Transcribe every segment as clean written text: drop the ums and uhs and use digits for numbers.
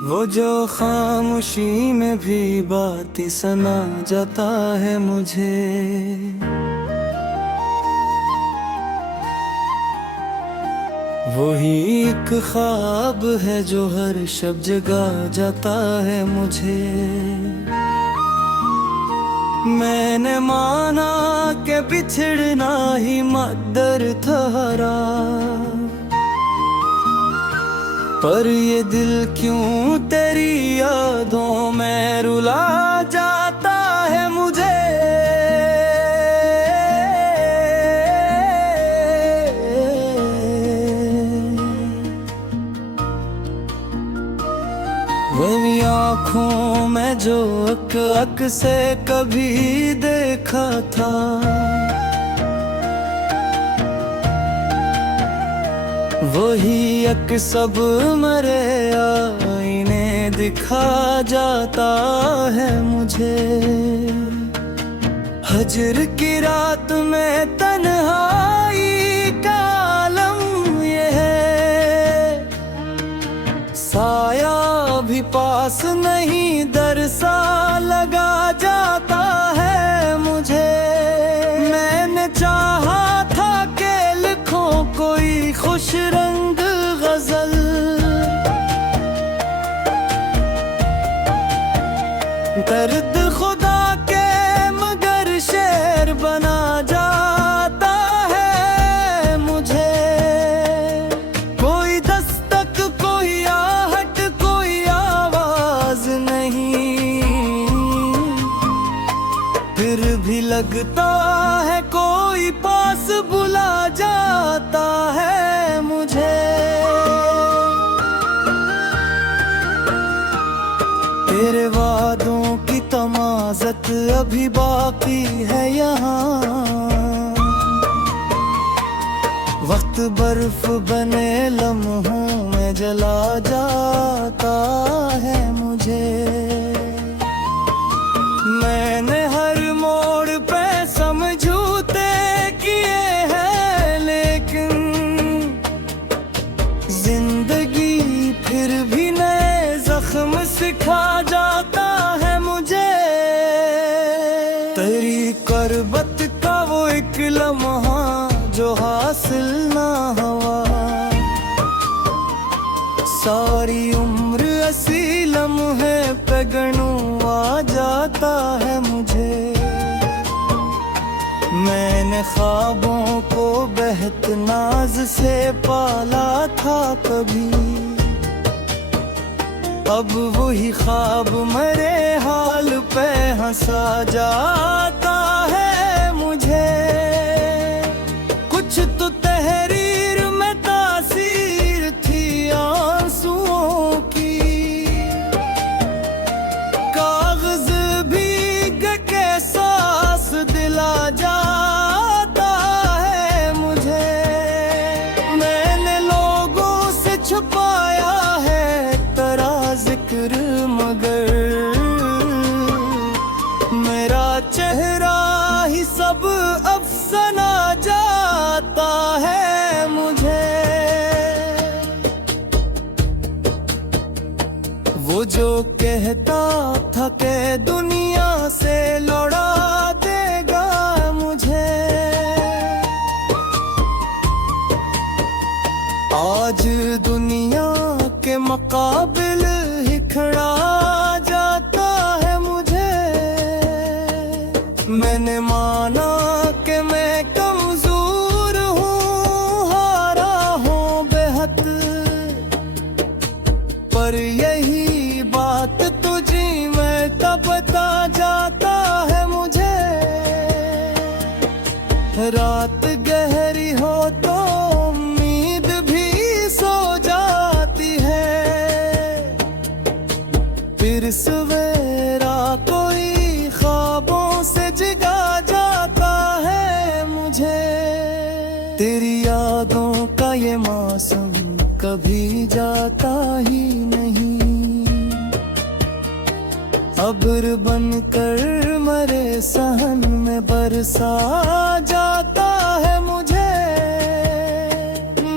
वो जो खामोशी में भी बात सना जाता है मुझे, वही एक ख्वाब है जो हर शब जगा जाता है मुझे। मैंने माना कि बिछड़ना ही मकदर था, पर ये दिल क्यों तेरी यादों में रुला जाता है मुझे। वही आँखों में जो अक से कभी देखा था, वही अक सब मरे आईने दिखा जाता है मुझे। हजर की रात में तन्हाई का आलम ये है, साया भी पास नहीं दर सा लगा जाता है मुझे। मैंने चाहा था कि लिखूं कोई खुश रंग गजल, दर्द खुदा के मगर शेर बना जाता है मुझे। कोई दस्तक कोई आहट कोई आवाज नहीं, फिर भी लगता है कोई पास बुला जाता है मुझे। तेरे वादों की तमाज़त अभी बाकी है यहाँ, वक्त बर्फ बने लम्हों में जला जाता है मुझे। मैंने हर मोड़ पे समझौते किए हैं, लेकिन जिंदगी फिर भी नए जख्म सिखा जाता है मुझे। तेरी करबत का वो एक लम्हा जो हासिल ना हुआ, सारी उम्र ऐसी लम्हे पे गणू आ जाता है मुझे। मैंने ख्वाबों को बेहद नाज से पाला था कभी, अब वही ख्वाब मेरे हाल पे हंसा जाता है मुझे। कुछ तो तहरीर में तासीर थी आंसुओं की, कागज भीग के सांस दिला जाता है मुझे। मैंने लोगों से छुपाया है तेरा जिक्र, मगर मेरा चेहरा ही सब अफसाना जाता है मुझे। वो जो कहता था कि दुनिया से लौटा देगा मुझे, आज दुनिया के मुकाबिल ही खड़ा जाता है मुझे। मैंने माना कि मैं कमजोर हूँ, हारा हूँ बेहद, पर यही बात तुझी में तब बता जाता है मुझे। रात गहरी हो तो उम्मीद भी सो जाती है, फिर सवेरा कोई ख्वाबों से जगा जाता है मुझे। तेरी यादों का ये मौसम कभी जाता ही नहीं, अब्र बनकर मरे सहन में बरसा जाता है मुझे।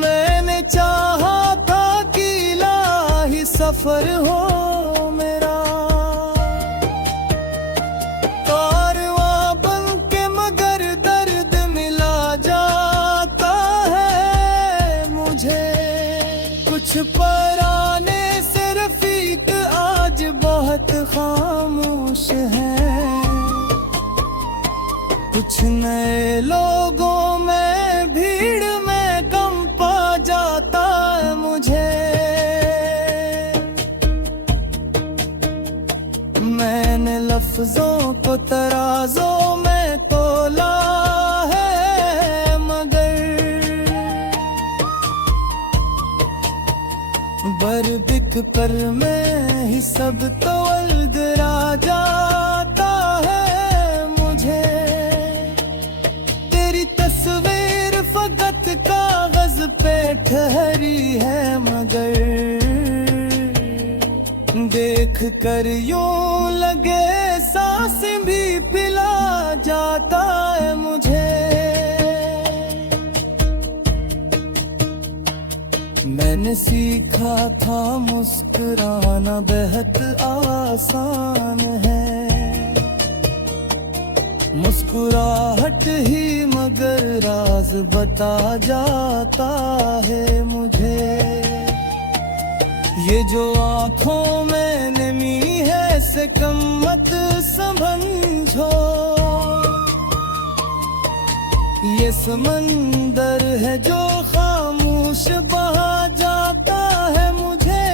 मैंने चाहा था कि इलाही सफर हो कुछ पराने से रफीक आज बहुत खामोश हैं। कुछ नए लोगों में भीड़ में कम पा जाता है मुझे। मैंने लफ्जों को तराजों में तोला है, मगर बरबिक पर मैं ही सब तो अलगरा जाता है मुझे। तेरी तस्वीर फकत कागज पे ठहरी है, मगर देख कर यूं लगे सांस भी पिला जाता है मुझे। मैंने सीखा था मुस्कुराना बेहद आसान है। मुस्कुराहट ही मगर राज बता जाता है मुझे। ये जो आँखों में नमी है से कम मत समझो। ये समंदर है जो खामोश बहा जाता है मुझे।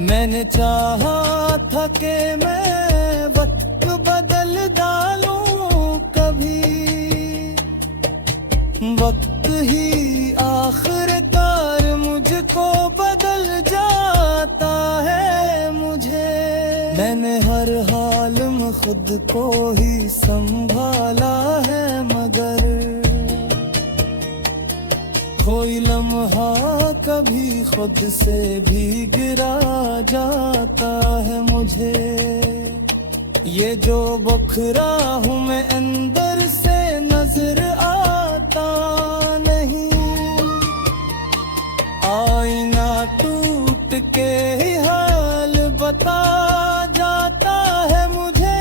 मैंने चाहा था कि मैं वक्त बदल डालूं कभी, वक्त ही आखिरकार मुझको बदल जाता है मुझे। मैंने हर हाल में खुद को ही संभाला है, मगर कोई लम्हा कभी खुद से भी गिरा जाता है मुझे। ये जो बखरा हूँ मैं अंदर से नजर आता नहीं। आईना टूट के ही हाल बता जाता है मुझे।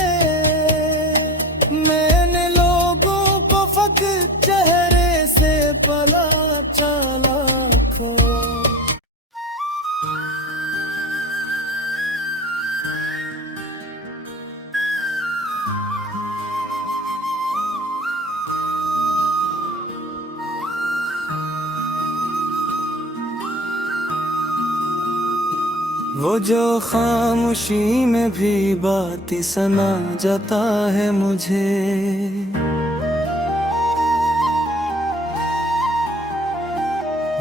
मैंने लोगों को फकत चेहरे से पला चला खो। वो जो खामोशी में भी बात सुना जाता है मुझे।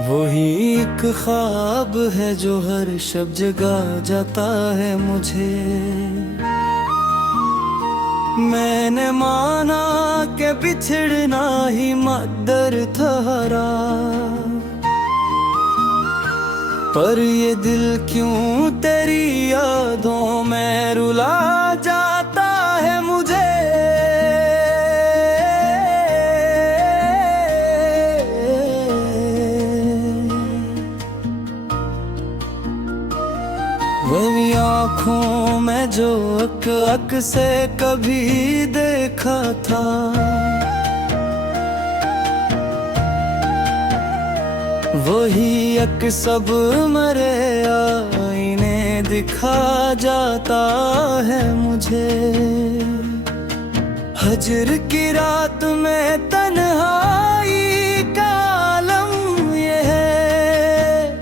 वही एक ख्वाब है जो हर शब जगा जाता है मुझे। मैंने माना कि बिछड़ना ही मकदर था, पर ये दिल क्यों तेरी यादों में रुला जाता है मुझे। वही आँखों में जो अक से कभी देखा था, वही अक सब मरे आईने दिखा जाता है मुझे। हजर की रात में तन्हाई का आलम ये है।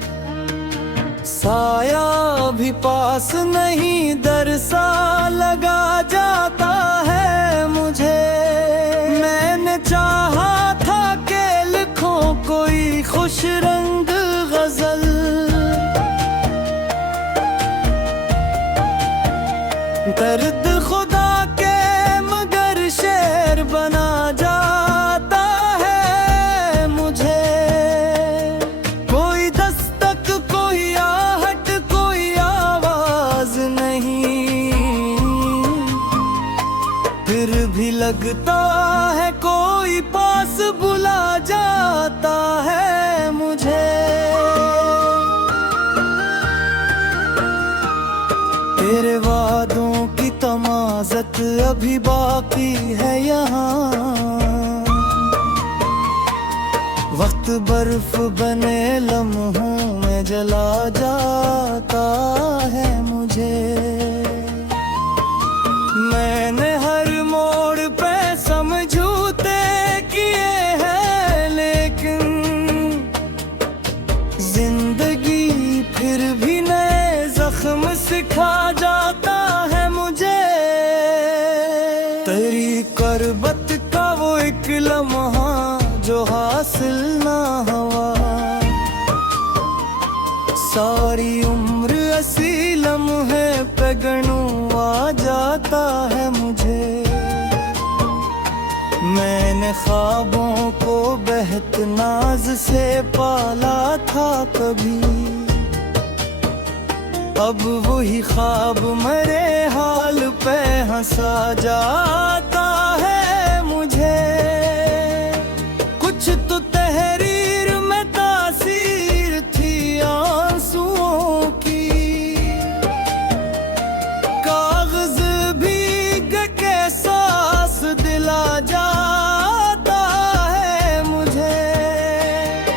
साया भी पास नहीं दर सा लगा जाता है मुझे। मैंने चाहा था कि लिखूं कोई खुश रंग गजल, दर्द खुदा के मगर शेर बना जाता है मुझे। कोई दस्तक कोई आहट कोई आवाज नहीं, फिर भी लगता है कोई पास बुला जाता है मुझे। तेरे वादों की तमाज़त अभी बाकी है यहाँ। वक्त बर्फ बने लम्हों में जला जाता है मुझे। मैंने हर मोड़ पे समझौते किए हैं, लेकिन जिंदगी फिर भी नए जख्म सिखा जाता है मुझे। तेरी करबत का वो एक लम्हा जो हासिल ना हुआ, सारी उम्र ऐसी लम्हे पे गणू आ जाता है मुझे। मैंने ख्वाबों को बेहद नाज से पाला था कभी, अब वही ख्वाब मेरे हाल पे हंसा जाता है मुझे। कुछ तो तहरीर में तासीर थी आंसुओं की, कागज भीग के सांस दिला जाता है मुझे।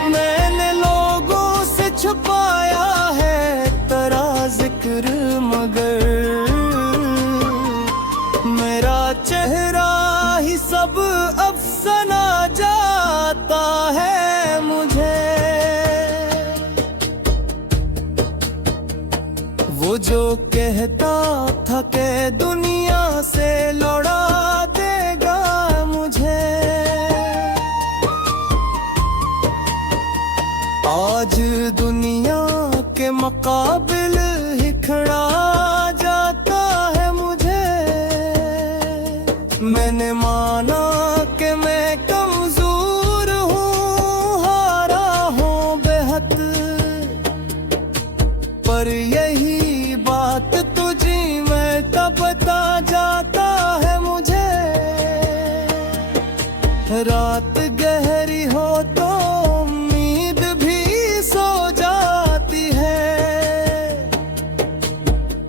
मैंने लोगों से छुपाया है तेरा जिक्र, मगर मेरा चेहरा ही सब अफसाना जाता है मुझे। वो जो कहता था कि दुनिया से लौटा देगा मुझे, आज दुनिया के मुकाबिल ही खड़ा जाता है मुझे। मैंने माना कि मैं कमजोर हूँ, हारा हूँ बेहद, पर यही बात तुझी में तब बता जाता है मुझे। रात गहरी हो तो उम्मीद भी सो जाती है,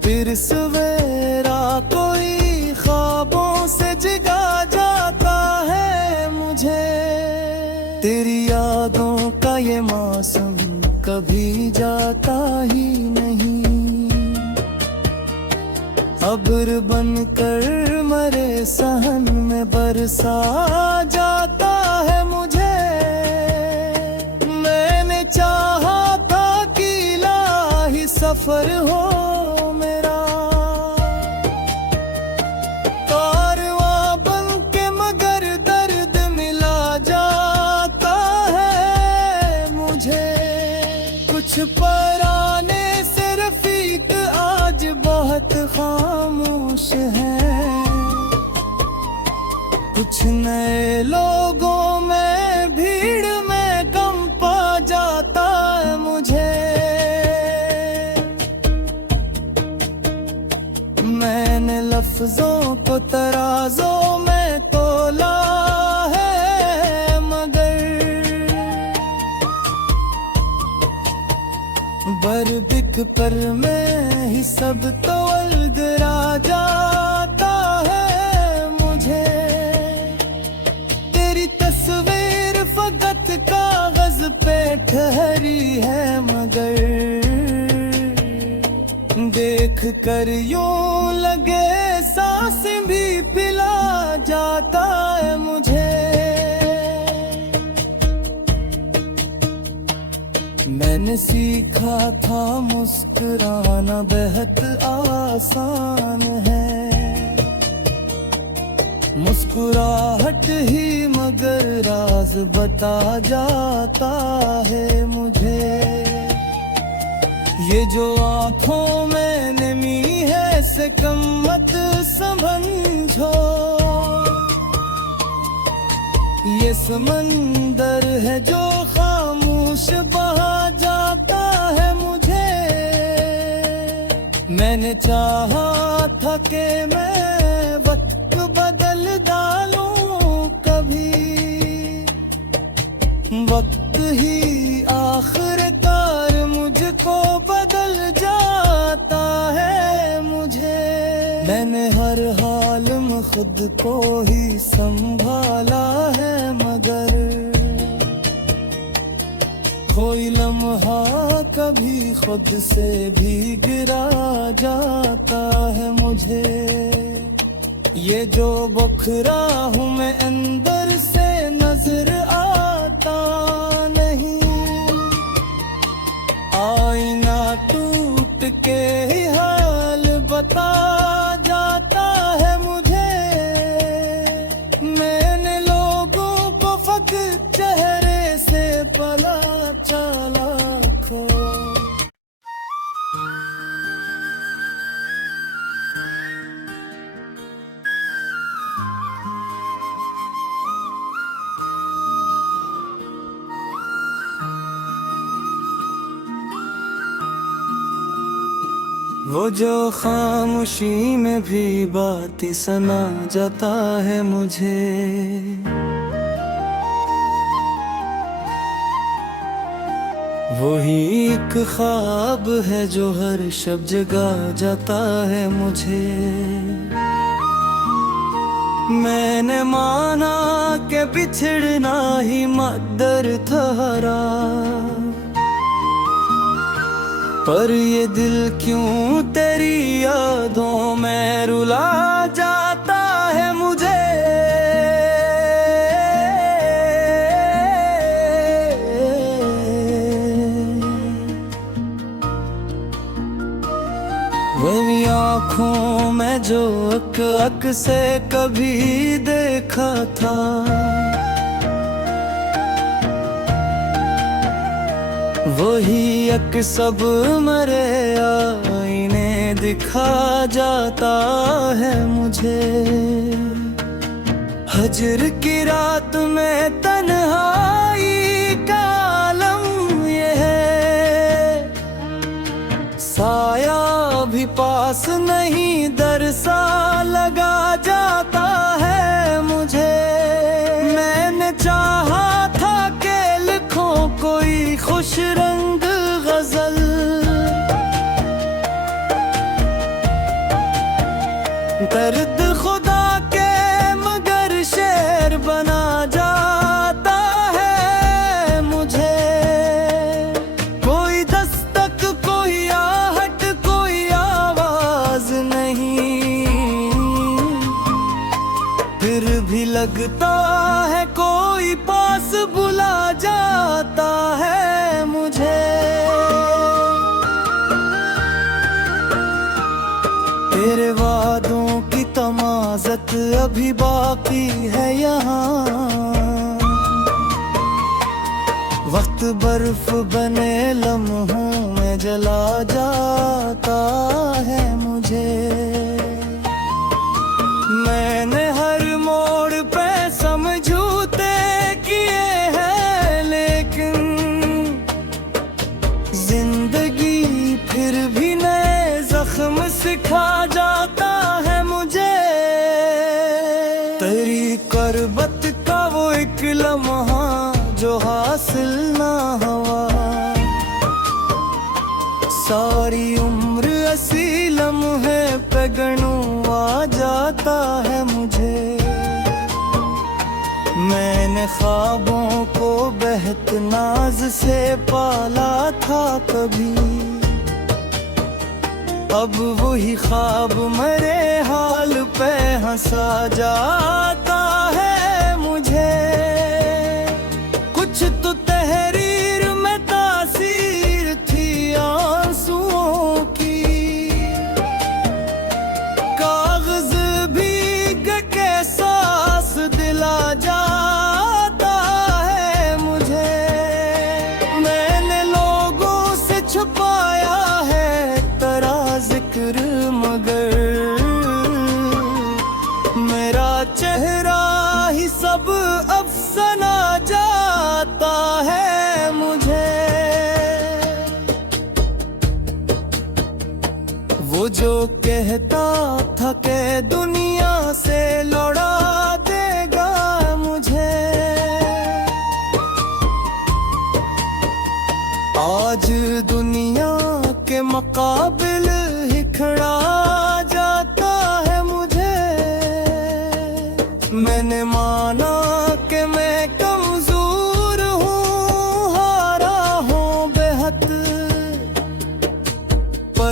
फिर सवेरा कोई ख्वाबों से जगा जाता है मुझे। तेरी यादों का ये मौसम कभी जाता ही नहीं, अब्र बनकर मरे सहन में बरसा जाता है मुझे। मैंने चाहा था कि इलाही सफर हो मेरा, कारवां बन के मगर दर्द मिला जाता है मुझे। कुछ पराने से रफीक आज बहुत खामोश हैं, कुछ नए लोगों में भीड़ में गम पा जाता है मुझे। मैंने लफ्जों को तराजों में तोला है, मगर बरबिक पर मैं ही सब तो अलगरा जाता है मुझे। तेरी तस्वीर फकत कागज पे ठहरी है, मगर देख कर यूं लगे सांस भी पिला जाता है मुझे। मैंने सीखा था मुस्कुराना बेहद आसान है, मुस्कुराहट ही मगर राज बता जाता है मुझे। ये जो आँखों में नमी है से कम मत समझो, ये समंदर है जो खामोश बहा जाता है मुझे। मैंने चाहा था कि मैं वक्त बदल डालूं कभी, वक्त ही आखिरकार मुझको बदल जाता है मुझे। मैंने हर हाल में खुद को ही संभाला है, मगर कोई लम्हा कभी खुद से भी गिरा जाता है मुझे। ये जो बखरा हूँ मैं अंदर से नजर आता नहीं। आईना टूट के ही हाल बता जाता है मुझे। मैंने लोगों को फक्र चेहरे से पला चला खो। वो जो खामोशी में भी बात सुना जाता है मुझे। वही एक ख्वाब है जो हर शब जगा जाता है मुझे। मैंने माना कि बिछड़ना ही मकदर था, पर ये दिल क्यों तेरी यादों में रुला जाता है मुझे। वही आँखों में जो अक से कभी देखा था, वही एक सब मरे आईने दिखा जाता है मुझे। हजर की रात में तन्हाई का आलम ये है। साया भी पास नहीं दर सा लगा जाता है मुझे। मैंने चाहा था कि लिखूं कोई खुश रंग गजल, दर्द खुदा के मगर शेर बना जाता है मुझे। कोई दस्तक कोई आहट कोई आवाज नहीं, फिर भी लगता है कोई पास बुला जाता है मुझे। तेरे वादों की तमाज़त अभी बाकी है यहाँ। वक्त बर्फ बने लम्हों में जला जाता है मुझे। मैंने हर मोड़ पे समझौते किए हैं, लेकिन जिंदगी फिर भी नए जख्म सिखा जाता है मुझे। तेरी करबत का वो एक लम्हा जो हासिल ना हुआ, सारी उम्र ऐसी लम्हे पे गणू आ जाता है मुझे। मैंने ख्वाबों को बेहत नाज से पाला था कभी, अब वही ख्वाब मेरे हाल पे हंसा जाता है मुझे। कुछ तो तहरीर में तासीर थी आंसुओं की, कागज भीग के सांस दिला जाता है मुझे। मैंने लोगों से छुपाया है तेरा जिक्र, मगर मेरा चेहरा ही सब अफसाना जाता है मुझे। वो जो कहता था कि दुनिया से लौटा देगा मुझे, आज दुनिया के मुकाबिल ही खड़ा जाता है मुझे। मैंने माना कि मैं कमजोर हूँ, हारा हूँ,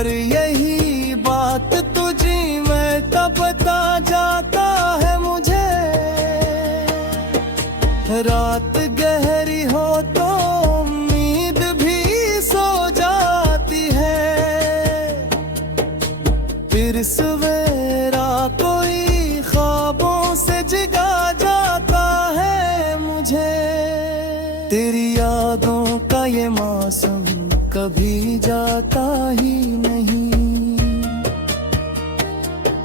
पर यही बात तुझी में तब बता जाता है मुझे। रात गहरी हो तो उम्मीद भी सो जाती है, फिर सवेरा कोई ख्वाबों से जगा जाता है मुझे। तेरी यादों का ये मौसम कभी जाता ही नहीं,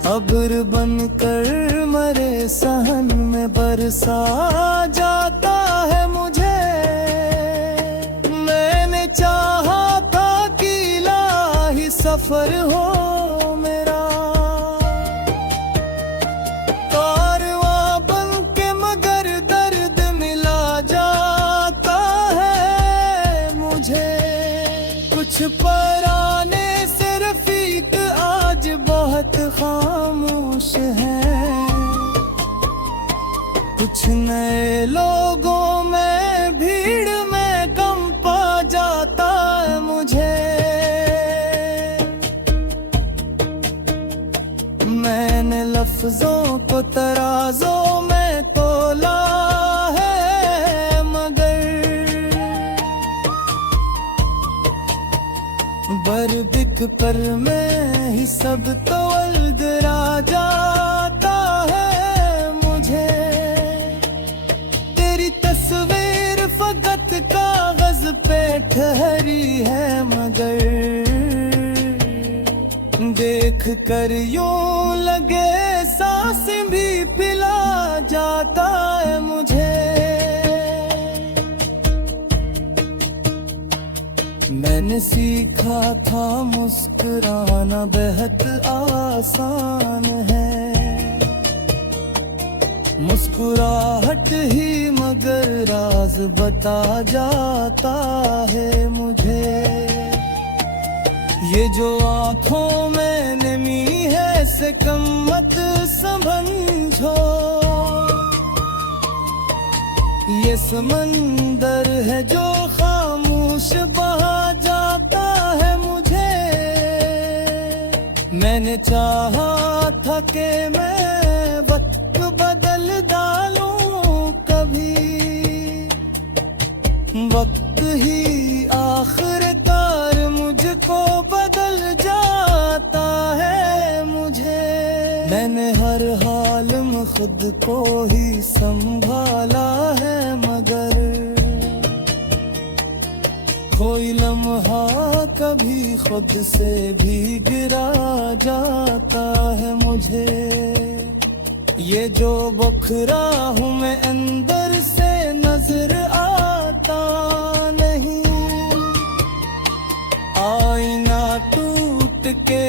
अब्र बनकर मरे सहन में बरसा जाता है मुझे। मैंने चाहा था कि इलाही सफर हो मेरा, कारवां बन के मगर दर्द मिला जाता है मुझे। कुछ पराने से रफीक आज बहुत खामोश हैं, कुछ नए लोगों में भीड़ में गम पा जाता है मुझे। मैंने लफ्जों को तराजों में तोला है, मगर बरबिक पर मैं ही सब तो अलदरा जाता है मुझे। तेरी तस्वीर फकत कागज पे ठहरी है, मगर देख कर यूं लगे सांस भी पिला जाता है मुझे। मैंने सीखा था मुस्कुराना बेहद आसान है, मुस्कुराहट ही मगर राज बता जाता है मुझे। ये जो आँखों में नमी है से कम मत समझो, ये समंदर है जो खामोश बहा जाता है मुझे। मैंने चाहा था कि मैं वक्त बदल डालूं कभी, वक्त ही आखिरकार मुझको बदल जाता है मुझे। मैंने हर हाल में खुद को ही संभाला है, मगर कोई लम्हा कभी खुद से भी गिरा जाता है मुझे। ये जो बखरा हूँ मैं अंदर से नजर आता नहीं, आईना टूट के